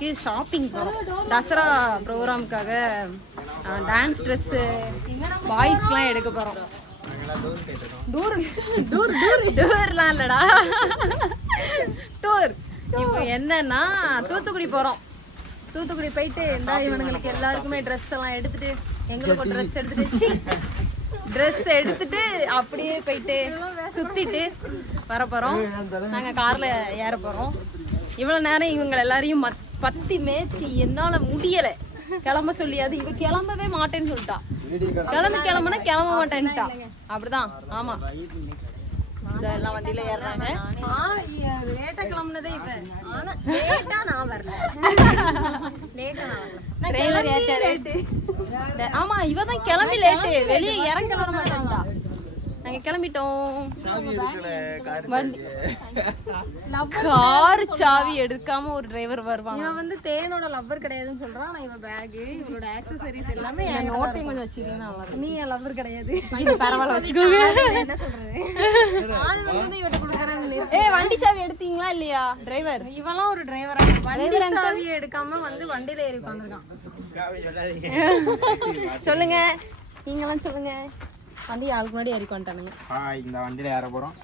தீபாவளிக்கு ஷாப்பிங் போகிறோம். Dussehra ப்ரோக்ராமுக்காக dance dress பாய்ஸ்லாம் எடுக்க போகிறோம். டூர்லாம் இல்லைடா, டூர். இப்போ என்னன்னா தூத்துக்குடி போகிறோம். தூத்துக்குடி போயிட்டு இந்த இவனுங்களுக்கு எல்லாருக்குமே ட்ரெஸ் எல்லாம் எடுத்துட்டு, எங்களுக்கு ஒரு ட்ரெஸ் எடுத்துட்டு அப்படியே போயிட்டு சுத்திட்டு வர போறோம். நாங்க கார்ல ஏற போறோம். இவ்வளவு நேரம் இவங்க எல்லாரையும் பத்தி மேய்ச்சி என்னால முடியல கிளம்ப சொல்லி. அது இவ கிளம்பவே மாட்டேன்னு சொல்லிட்டா. கிளம்புனா கிளம்ப மாட்டேன்ட்டா. அப்படிதான். ஆமா, எல்லாம் வண்டியில ஏறாங்க. லேட்டா கிளம்புனதே இவ. ஆனா லேட்டா நான் வரல. ஆமா, இவதான் கிளம்பி லேட்டு. வெளியே இறங்க வர மாட்டேன்டா. நாங்க கிளம்பிட்டோம். கார் சாவி எடுக்காம ஒரு டிரைவர் வருவாங்க. இவன் வந்து தேனோட லவ்வர் கிடையாதுன்னு சொல்றான். ஆனா இவன் பேக், இவளோட ஆக்சசரிஸ் எல்லாமே நோட்டையும் கொஞ்சம் வச்சுக்கிட்டீங்கன்னா நீ என் லவ்வர் கிடையாது. பரவாயில்ல, வச்சுக்கோங்க. என்ன சொல்றது, ஆள் வந்து இவட்ட கொடுக்குறாங்க. வண்டி சாவி எடுத்தீங்களா இல்லையா டிரைவர்? இவெல்லாம் ஒரு டிரைவரா? வண்டி சாவி எடுக்காம வந்து வண்டியில ஏறி உட்காந்துருக்கான். சொல்லுங்க, நீங்களாம் சொல்லுங்க. வண்டி ஆளுக்கு முன்னாடி ஏறி கொண்டானுங்க. இந்த வண்டியில ஏற போறோம்.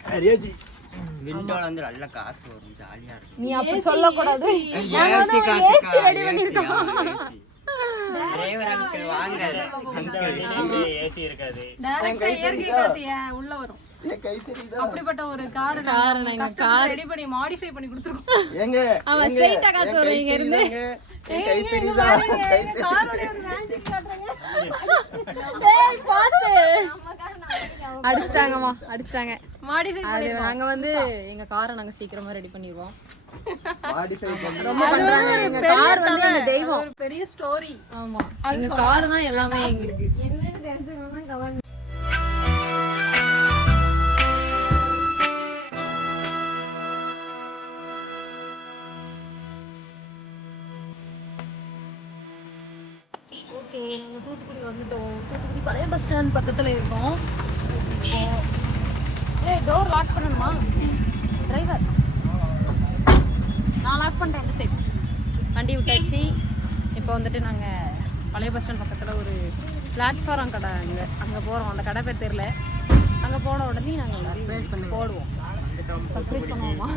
விண்டோல வந்து நல்ல காத்து வரும், ஜாலியா இருக்கும். நீ அப்படி சொல்ல கூடாது. ஏசி காத்து ரெடி பண்ணிருக்கோம். டிரைவர் அங்கிள் வாங்க. அங்கிள் ஏசி இருக்காது, டைரக்டா இயற்கை காத்து உள்ள வரும். அப்படிப்பட்ட ஒரு கார் நாங்க கார் ரெடி பண்ணி மாடிஃபை பண்ணி கொடுத்துருக்கோம். எங்க அவன் ஸ்ட்ரைட்டா காத்து வரும். இங்க இருந்து அடிச்சிட்டாங்கம்மா, அடிச்சிட்டாங்க. நாங்க வந்து எங்க காரை நாங்க சீக்கிரமா ரெடி பண்ணிடுவோம். ரொம்ப பண்றாங்க. எங்க கார் வந்து எங்க தெய்வம். ஒரு பெரிய ஸ்டோரி. ஆமா, எங்க கார் தான் எல்லாமே எங்களுக்கு. நாங்கள் தூத்துக்குடி வந்துட்டோம். தூத்துக்குடி பழைய பஸ் ஸ்டாண்ட் பக்கத்தில் இருக்கோம். டோர் லாக் பண்ணணுமா டிரைவர்? நான் லாக் பண்ணிட்டேன். இந்த சைடு வண்டி விட்டாச்சு. இப்போ வந்துட்டு நாங்கள் பழைய பஸ் ஸ்டாண்ட் பக்கத்தில் ஒரு பிளாட்ஃபார்ம் கடை அங்கே போகிறோம். அந்த கடை பேர் தெரியல. அங்கே போன உடனே நாங்கள் சர்ப்ரைஸ் பண்ணி போடுவோம். சர்ப்ரைஸ் பண்ணுவோமா?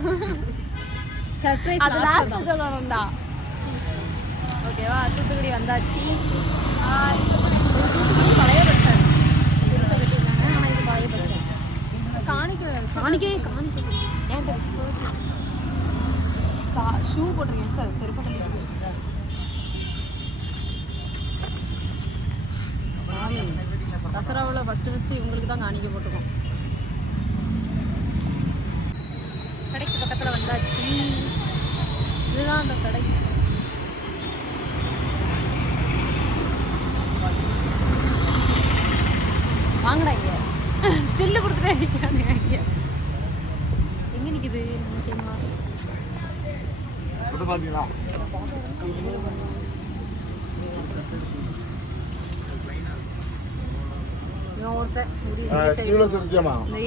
சர்ப்ரைஸ் அது லாஸ்ட் வந்தா. ஓகேவா? தூத்துக்குடி வந்தாச்சு. தூத்துக்குடி பழைய பஸ் ஸ்டாண்ட் புதுசாக கட்டியிருக்காங்க. ஆனால் இது பழைய பஸ் ஸ்டாண்ட். காணிக்கே ஏன் ஷூ போட்டிருக்கேன் சார், செருப்பு பண்ணிடுறேன். தசராவில் ஃபஸ்ட்டு இவங்களுக்கு தான் காணிக்க போட்டிருக்கோம். கடைக்கு பக்கத்தில் வந்தாச்சு. இதுதான் அந்த கடை. வாங்கடா, இங்க ஸ்டில்லு கொடுத்துட்டே இருக்காங்க. இங்க எங்க நிக்குது முக்கியமா பாத்தீங்களா?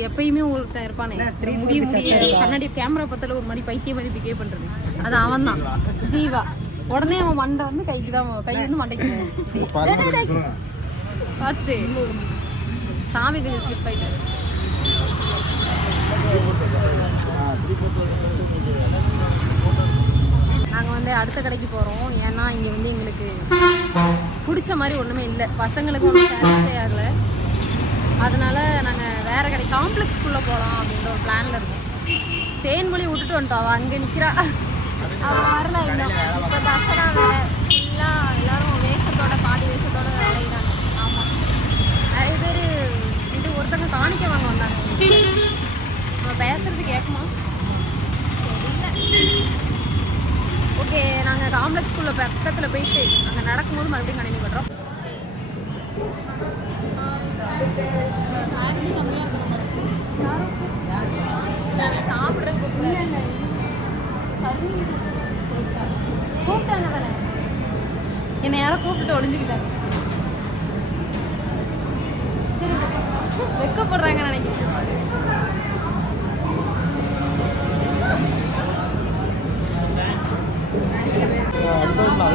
எப்பயுமே ஒருத்தன் இருப்பானே, கண்ணாடி கேமரா பத்தில ஒரு மாதிரி பைத்திய மாதிரி பிகேவ் பண்றது, அது அவன் தான், ஜீவா. உடனே அவன் மண்டை வந்து கைக்கு தான், கை வந்து மண்டைக்கு பார்த்து சாமி கொஞ்சம் ஸ்லிப் ஆயிட்டாரு. நாங்கள் வந்து அடுத்த கடைக்கு போகிறோம். ஏன்னா இங்கே வந்து எங்களுக்கு பிடிச்ச மாதிரி ஒன்றுமே இல்லை. பசங்களுக்கு ஒன்றும் சாட்டிஸ்ஃபை ஆகலை. அதனால் நாங்கள் வேறு கடை காம்ப்ளெக்ஸ்குள்ளே போகலாம் அப்படின்ற ஒரு பிளானில் இருக்கோம். தேன்மொழி விட்டுட்டு வந்துட்டோம். அவள் அங்கே நிற்கிறா, அவள் வரல இன்னும். இப்போ தசரா வேறு ஃபுல்லாக எல்லோரும் வேஷத்தோட பாதி வேஷத்தோட விளையிறாங்க. ஆமாம், நிறைய பேர் இது ஒருத்தங்க காணிக்க வாங்க வந்தாங்க. நம்ம பேசுறது கேட்குமா தெரியல. ஓகே, நாங்கள் காம்ப்ளெக்ஸ்குள்ளே பக்கத்தில் போயிட்டு அங்கே நடக்கும்போது மறுபடியும் கண்டினியூ பண்ணுறோம். கம்மியாக இருக்கிற மாதிரி சாப்பிட கூப்பிட்டாங்க தானே, என்னை யாரோ கூப்பிட்டு ஒளிஞ்சுக்கிட்டாங்க. சரி, வெக்கப்படுறாங்க நினைக்கிறேன்.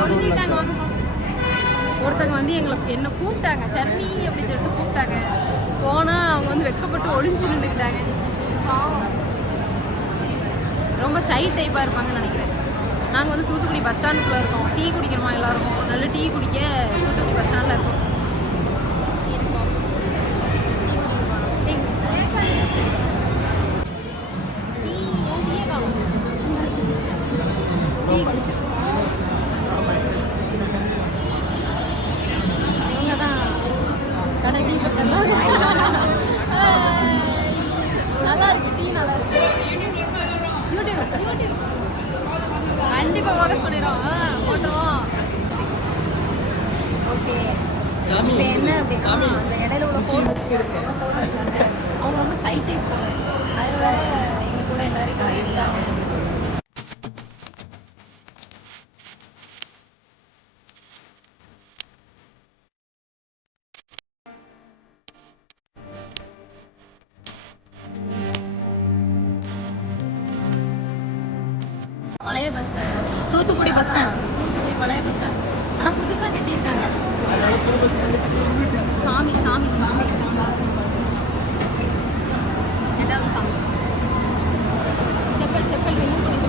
ஒளிஞ்சுக்கிட்டாங்க. வாங்க ஒருத்தங்க வந்து என்ன கூப்பிட்டாங்க ஷர்மி அப்படின்னு சொல்லிட்டு கூப்பிட்டாங்க. போனால் அவங்க வந்து வெக்கப்பட்டு ஒளிஞ்சு நின்றுக்கிட்டாங்க. ரொம்ப ஷை டைப்பாக இருப்பாங்கன்னு நினைக்கிறேன். நாங்கள் வந்து தூத்துக்குடி பஸ் ஸ்டாண்டுக்குள்ளே இருக்கோம். டீ குடிக்கணுமா எல்லாருக்கும்? நல்ல டீ குடிக்க தூத்துக்குடி பஸ் ஸ்டாண்டில் இருக்கோம். டீ குடிச்சிருக்கோம். இவங்க தான் கடை டீ போட்டாங்க. நல்லா இருக்கு டீ, நல்லா இருக்கு. யூடியூப் கண்டிப்பா ஃபோக்கஸ் பண்ணிடுறோம், போட்டுருவோம். ஓகே இப்போ என்ன அப்படின்னா அந்த இடையில உள்ள ஃபோன் அவங்க ரொம்ப ஷை டைப் போல. அது வேற எங்க கூட எல்லாரும் எடுத்தாங்க. பழைய bus stand, Thoothukudi bus stand, Thoothukudi பழைய பஸ் ஸ்டாண்ட். ஆனால் புதுசாக கட்டியிருக்காங்க. சாமி சாமி சாமி சாமி ரெண்டாவது சாமி. செப்பல் செப்பல் ரிமூவ் பண்ணி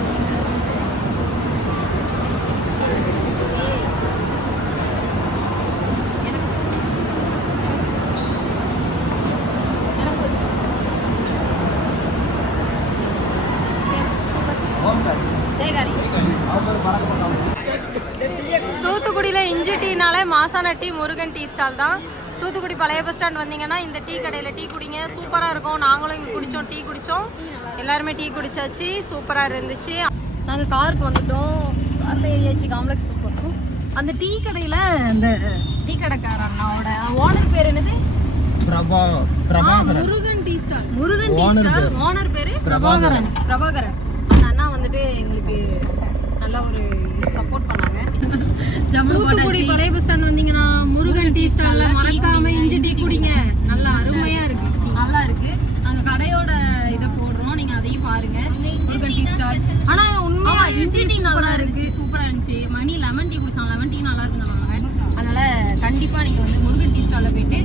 தூத்துக்குடியில் இஞ்சி டீனாலே மாசான டீ முருகன் டீ ஸ்டால் தான். தூத்துக்குடி பழைய பஸ் ஸ்டாண்ட் வந்தீங்கன்னா இந்த டீ கடையில் டீ குடிங்க, சூப்பராக இருக்கும். நாங்களும் இங்கே குடித்தோம், டீ குடித்தோம், எல்லாருமே டீ குடிச்சாச்சு, சூப்பராக இருந்துச்சு. நாங்கள் காருக்கு வந்துட்டோம், காரில் ஏறியாச்சு, காம்ப்ளெக்ஸ் புக் போட்டோம். அந்த டீ கடையில் அந்த டீ கடைக்கார அண்ணாவோட ஓனர் பேர் என்னது? Murugan tea stall. Murugan tea stall owner பேர் பிரபாகரன். பிரபாகரன் அந்த அண்ணா வந்துட்டு எங்களுக்கு நல்லா ஒரு சப்போர்ட் பண்ணாங்க. தூத்துக்குடி பழைய பஸ் ஸ்டாண்ட் வந்தீங்கன்னா முருகன் டீ ஸ்டால்ல மறக்காம இஞ்சி டீ குடிங்க, நல்லா அருமையா இருக்கு, நல்லா இருக்கு. நாங்க கடையோட இதை போடுறோம், நீங்க அதையும் பாருங்க. Murugan tea stall. ஆனா உண்மையா இஞ்சி டீ நல்லா இருந்துச்சு, சூப்பரா இருந்துச்சு. மணி லெமன் டீ குடிச்சான், லெமன் டீ நல்லா இருக்குன்னு சொன்னாங்க. அதனால கண்டிப்பா நீங்க வந்து முருகன் டீ ஸ்டால்ல போயிட்டு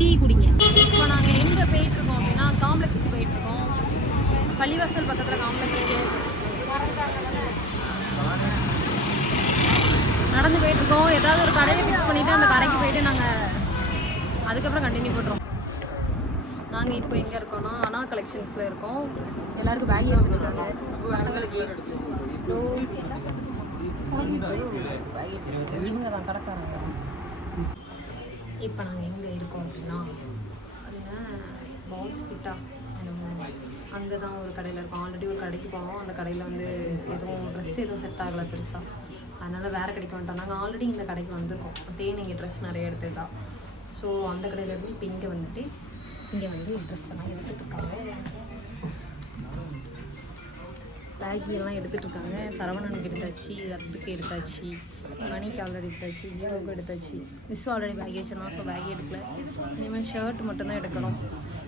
டீ குடிங்க. இப்போ நாங்க எங்க போயிட்டு இருக்கோம் அப்படின்னா காம்ப்ளெக்ஸ்க்கு போயிட்டு இருக்கோம். பள்ளிவாசல் பக்கத்துல காம்ப்ளெக்ஸ்க்கு நடந்து போயிட்டு இருக்கோம். ஏதாவது ஒரு கடையை ஃபிக்ஸ் பண்ணிட்டு அந்த கடைக்கு போயிட்டு நாங்கள் அதுக்கப்புறம் கண்டினியூ பண்ணுறோம். நாங்கள் இப்போ எங்கே இருக்கோம்னா அண்ணா கலெக்ஷன்ஸில் இருக்கோம். எல்லாருக்கும் பேக் எடுத்துகிட்டு இருக்காங்க. பசங்களுக்கு இவங்க தான் கடைக்காரங்க. இப்போ நாங்கள் எங்கே இருக்கோம் அப்படின்னா அதுனா பவுன்ஸ் ஃபிட்டா அங்கே தான் ஒரு கடையில் இருக்கோம். ஆல்ரெடி ஒரு கடைக்கு போனோம், அந்த கடையில் வந்து எதுவும் ட்ரெஸ் எதுவும் செட் ஆகலை பெருசாக, அதனால் வேறு கடைக்கு வந்துட்டோம். நாங்கள் ஆல்ரெடி இந்த கடைக்கு வந்திருக்கோம், தேன் இங்கே ட்ரெஸ் நிறைய எடுத்தது தான். ஸோ அந்த கடையிலேருந்து இப்போ இங்கே வந்துட்டு இங்கே வந்து ட்ரெஸ் எல்லாம் எடுத்துகிட்டு இருக்காங்க, பேக்கியெல்லாம் எடுத்துகிட்டு இருக்காங்க. சரவணனுக்கு எடுத்தாச்சு, ரத்துக்கு எடுத்தாச்சு, மணிக்கு ஆல்ரெடி எடுத்தாச்சு, ஜியோவுக்கு எடுத்தாச்சு. மிஸ் ஆல்ரெடி பேக்கி வச்சிருந்தோம், ஸோ பேக்கி எடுக்கல. இனிமேல் ஷர்ட் மட்டும்தான் எடுக்கணும்.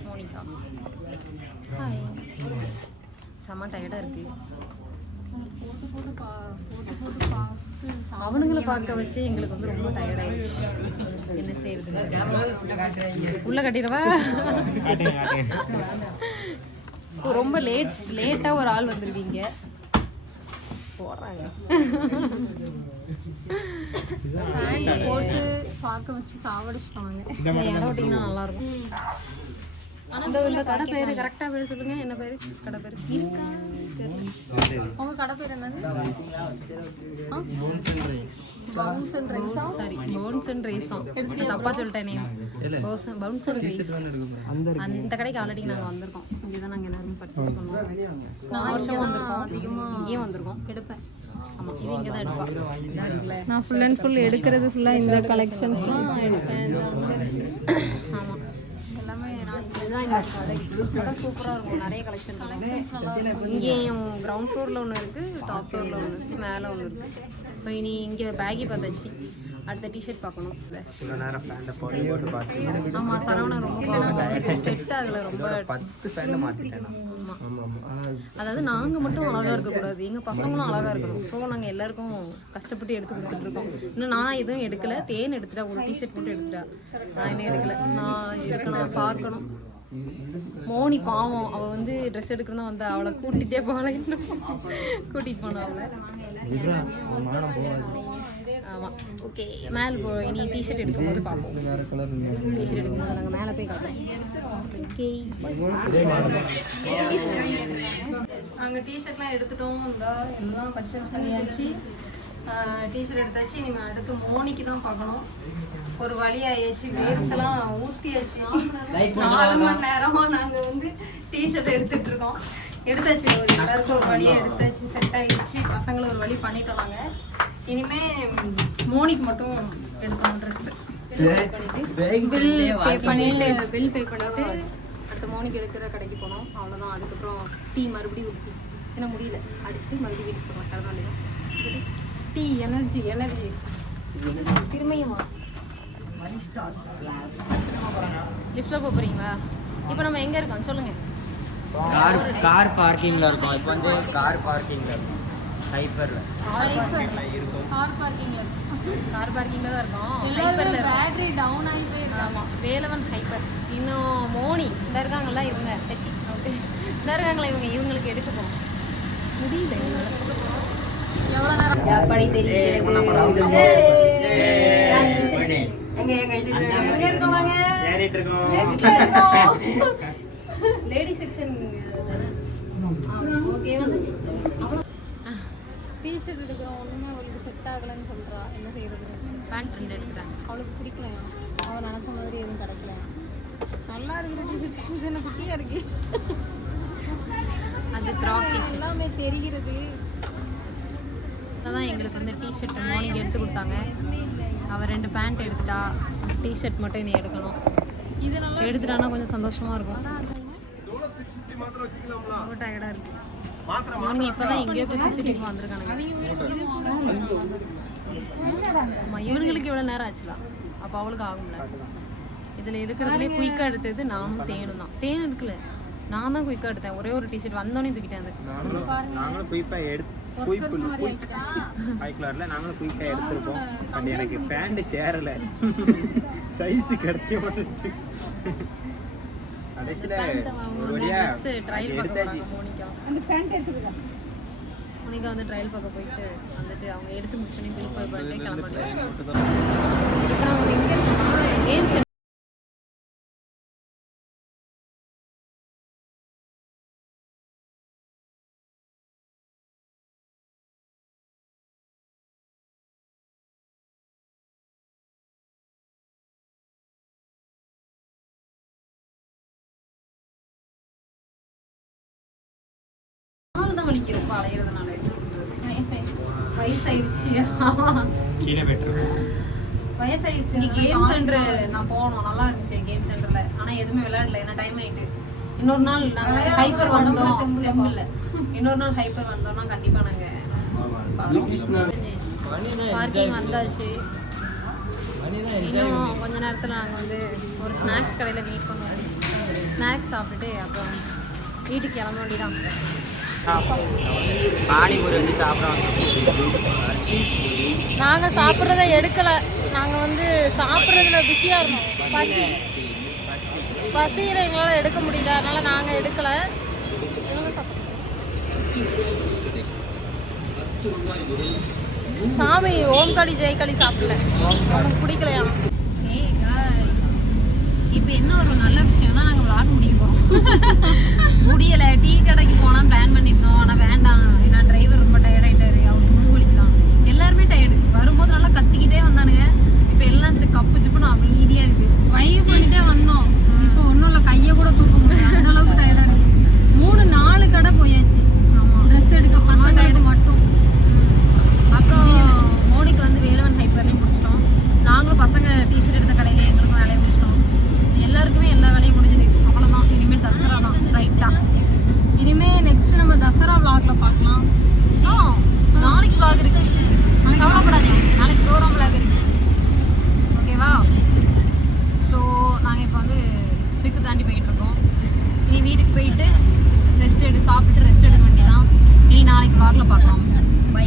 மோனிகா ஹாய், செம்ம டயர்டாக இருக்குது. அவனுங்களை பார்க்க வச்சு எங்களுக்கு வந்து ரொம்ப டயர்டாயிடுச்சு. என்ன செய்யறது? உள்ள கட்டிடவா? ரொம்ப லேட்டாக ஒரு ஆள் வந்துருவீங்க போடுறாங்க. போட்டு பார்க்க வச்சு சாவடிச்சிட்டாங்க. இடம் விட்டிங்கன்னா நல்லாயிருக்கும். இந்த கடை பேர் கரெக்டாக பேர் சொல்லுங்கள். என்ன பேர் கடை பேர்? இருக்கா உங்கள் கடை பேர் என்னது? பவுன்ஸ் அண்ட் ரைஸா? சாரி, பவுன்ஸ் அண்ட் ரைஸா. தப்பாக சொல்லிட்டேனே. Bounce and rice. அந்த கடைக்கு ஆல்ரெடி நாங்கள் வந்திருக்கோம். இங்கே தான் நாங்கள் எல்லாருமே பர்ச்சேஸ் பண்ணுவோம். 4 வருஷம் வந்திருக்கோம், இங்கேயும் வந்திருக்கோம். எடுப்பேன். ஆமாம், இது இங்கே தான் எடுப்பா. நான் ஃபுல் அண்ட் ஃபுல் எடுக்கிறது ஃபுல்லாக இந்த கலெக்ஷன்ஸ்லாம் எடுப்பேன். ஆமாம், எல்லாமே நான் இதுதான் இந்த கடை சூப்பராக இருக்கும். நிறைய கலெக்ஷன்ஸ் நல்லா இருக்கும். இங்கேயும் கிரவுண்ட் ஃப்ளோரில் ஒன்று இருக்குது, டாப் ஃப்ளோரில் ஒன்று இருக்குது, மேலே ஒன்று இருக்குது. ஸோ இனி இங்கே பேக்கி பார்த்தாச்சு. அடுத்த டிஷர்ட் பார்க்கணும். இவ்வளோ நேரம் ஃபேண்டை போட்டு பார்த்து ஆமாம் சரவணா ரொம்ப செட் ஆகலை, ரொம்ப 10 ஃபேண்டை மாற்றிட்டேன். அதாவது நாங்கள் மட்டும் அழகாக இருக்கக்கூடாது, எங்கள் பசங்களும் அழகாக இருக்கணும். ஸோ நாங்கள் எல்லாருக்கும் கஷ்டப்பட்டு எடுத்து கொடுத்துட்ருக்கோம். இன்னும் நான் எதுவும் எடுக்கலை, தேன் எடுத்துட்டா, ஒரு டிஷர்ட் மட்டும் எடுத்துட்டா. நான் என்ன எடுக்கலை, நான் இருக்கணும் பார்க்கணும். மோனி பாவம், அவள் வந்து ட்ரெஸ் எடுக்கணும் வந்தா, அவளை கூட்டிகிட்டே போகல, இன்னும் கூட்டிகிட்டு போனோம் அவளை. ஆமாம் ஓகே, மேலே போ, இனி டிஷர்ட் எடுக்கும்போது பார்ப்போம். டிஷர்ட் எடுக்கும்போது நாங்கள் மேலே போய் பார்ப்போம். ஓகே நாங்கள் டிஷர்ட்லாம் எடுத்துட்டோம், இந்த எல்லாம் பர்ச்சேஸ் பண்ணியாச்சு. டிஷர்ட் எடுத்தாச்சு. இனிமேல் அடுத்து மோனிக்கு தான் பார்க்கணும். ஒரு வழி ஆயாச்சு, வேர்த்தெல்லாம் ஊற்றியாச்சு. 4 மணி நேரமாக நாங்கள் வந்து டிஷர்ட் எடுத்துகிட்டு இருக்கோம். எடுத்தாச்சு, ஒரு எல்லாருக்கும் ஒரு வழியாக எடுத்தாச்சு, செட் ஆகிடுச்சு. பசங்களை ஒரு வழி பண்ணிட்டோம் நாங்கள். இனிமே மோனிக்கு மட்டும் எடுக்கணும் ட்ரெஸ்ஸு. பில் பே பண்ணிட்டு அடுத்த மோனிக்கு எடுக்கிற கடைக்கு போனோம். அவ்வளோதான். அதுக்கப்புறம் டீ மறுபடியும் ஊற்றி ஏன்னா முடியல, அடிச்சுட்டு மறுபடியும் வீட்டுக்கு போகலாம். கரநாளையும் டீ எனர்ஜி திரும்பியுமா லிஃப்ட்ல போறீங்களா? இப்போ நம்ம எங்க இருக்கோம் சொல்லுங்க. கார் பார்க்கிங்ல இருக்கோம். இப்போ வந்து கார் பார்க்கிங்ல இருக்கோம். ஹைப்பர்ல கார் பார்க்கிங்ல தான் இருக்கோம். ஹைப்பர்ல பேட்டரி டவுன் ஆகி போயிருக்கு. ஆமா, வேலவன் ஹைப்பர். இன்னும் மோனி இந்த இருக்காங்கல்ல, இவங்க டச்சி இந்த இருக்காங்களா, இவங்களுக்கு எடுக்க போறோம். முடியல எவ்வளவு நேரம் எப்படி தெரியுது. லேடி செக்ஷன் ஓகே வந்துச்சு. டிஷர்ட் எடுக்கிறோம், ஒன்றுமே அவளுக்கு செட் ஆகலைன்னு சொல்கிறா. என்ன செய்யறது? பேண்ட் ரெண்டு எடுத்துட்டாங்க. அவளுக்கு பிடிக்கலையா? அவள் நினச்ச மாதிரி எதுவும் கிடைக்கல. நல்லா இருக்கிற டிஷர்ட் என்ன குட்டியாக இருக்கு. அது கிராப் டிஷர்ட் எல்லாமே தெரிகிறது. அதான் எங்களுக்கு வந்து டிஷர்ட் மார்னிங் எடுத்து கொடுத்தாங்க. அவள் 2 பேண்ட் எடுத்துட்டா, டிஷர்ட் மட்டும் இனி எடுக்கணும். இதெல்லாம் எடுத்துட்டானா கொஞ்சம் சந்தோஷமாக இருக்கும். ரொம்ப டயர்டாக இருக்கு. அவங்க இப்போதான் எங்கேயோ போய் சுற்றிட்டு வந்திருக்கானுங்க. ஆமாம், இவனுங்களுக்கு இவ்வளோ நேரம் ஆச்சுலாம், அப்போ அவளுக்கு ஆகும்ல. இதில் இருக்கிறதுலே குயிக்காக எடுத்தது நானும் தேனும் தான். தேன் எடுக்கல, நான் தான் குயிக்காக எடுத்தேன். ஒரே ஒரு டிஷர்ட் வந்தோடனே தூக்கிட்டேன். அதுக்கு நாங்களும் குயிக்காக நாங்களும் குயிக்காக எடுத்துருப்போம். பட் எனக்கு பேண்ட் சேரலை, சைஸு கிடைக்க மாட்டேங்குது. கடைசியில் ஒரு வழியாக எடுத்தாச்சு. மோனிகா வந்து ட்ரையல் பார்க்க போயிட்டு வந்துட்டு அவங்க எடுத்து முடிச்சோன்னே பில் போய் பண்ணிட்டு கிளம்பிட்டு. இப்போ நம்ம எங்கே இருக்கோம்னா கேம்ஸ் தான் வலிக்கிறோம் அலையிறதுனால. வயசாயிடுச்சு. வயசாயிடுச்சு. நீ கேம் சென்டர் நான் போனோம், நல்லா இருந்துச்சு கேம் சென்டர்ல. ஆனா எதுவுமே விளையாடல, ஏன்னா டைம் ஆயிட்டு. இன்னொரு நாள் நாங்க ஹைப்பர் வந்தோம், இல்ல இன்னொரு நாள் ஹைப்பர் வந்தோம்னா கண்டிப்பா நாங்க பார்க்கிங் வந்தாச்சு. இன்னும் கொஞ்ச நேரத்துல நாங்க வந்து ஒரு ஸ்நாக்ஸ் கடையில மீட் பண்ணுவோம். ஸ்நாக்ஸ் சாப்பிட்டுட்டு அப்புறம் வீட்டுக்கு கிளம்ப வேண்டியதான். பானிபூரி வந்து சாப்பிட்றோம். நாங்கள் சாப்பிட்றத எடுக்கலை. நாங்கள் வந்து சாப்பிட்றதுல பிஸியாக இருந்தோம். பசியில் எங்களால் எடுக்க முடியல, அதனால் நாங்கள் எடுக்கலை. இவங்க சாப்பிட்றோம். சாமி ஓம்காளி ஜெயகாளி சாப்பிடல, அவனுக்கு பிடிக்கலையா. இப்போ என்ன ஒரு நல்ல விஷயம்னா நாங்கள் vlog முடிக்க போகிறோம். முடியலை, டீ கடைக்கு போனால் பிளான் பண்ணியிருந்தோம். ஆனால் வேண்டாம், ஏன்னா டிரைவர் ரொம்ப டயர்ட் ஆகிட்டாரு, அவருக்கு முதுகுலிக்கு தான். எல்லாருமே டயர்டு. வரும்போது நல்லா கத்திக்கிட்டே வந்தானுங்க. இப்போ எல்லாம் கப்பு சுப்புன்னு அமைதியாக இருக்குது. வைப் பண்ணிட்டே வந்தோம். இப்போ ஒன்றும் இல்லை, கையை கூட தூக்க முடியாது, அந்த அளவுக்கு டயர்டாக இருக்குது. 3-4 கடை போயாச்சு. ஆமாம், ட்ரெஸ் எடுக்க பசங்க மட்டும். அப்புறம் மோனிக்கு வந்து வேலவன் ஹைப்பர்லேயும் முடிச்சிட்டோம். நாங்களும் பசங்க டிஷர்ட் எடுத்த கடையிலே எங்களுக்கும் வேலையை முடிச்சிட்டோம். எல்லாருக்குமே எல்லா வேலையும் முடிஞ்சுது. வீட்டுக்கு போயிட்டு சாப்பிட்டுட்டு ரெஸ்ட் எடுக்க வேண்டியதான். இனி நாளைக்கு வாக்கில் பார்க்கலாம். பை.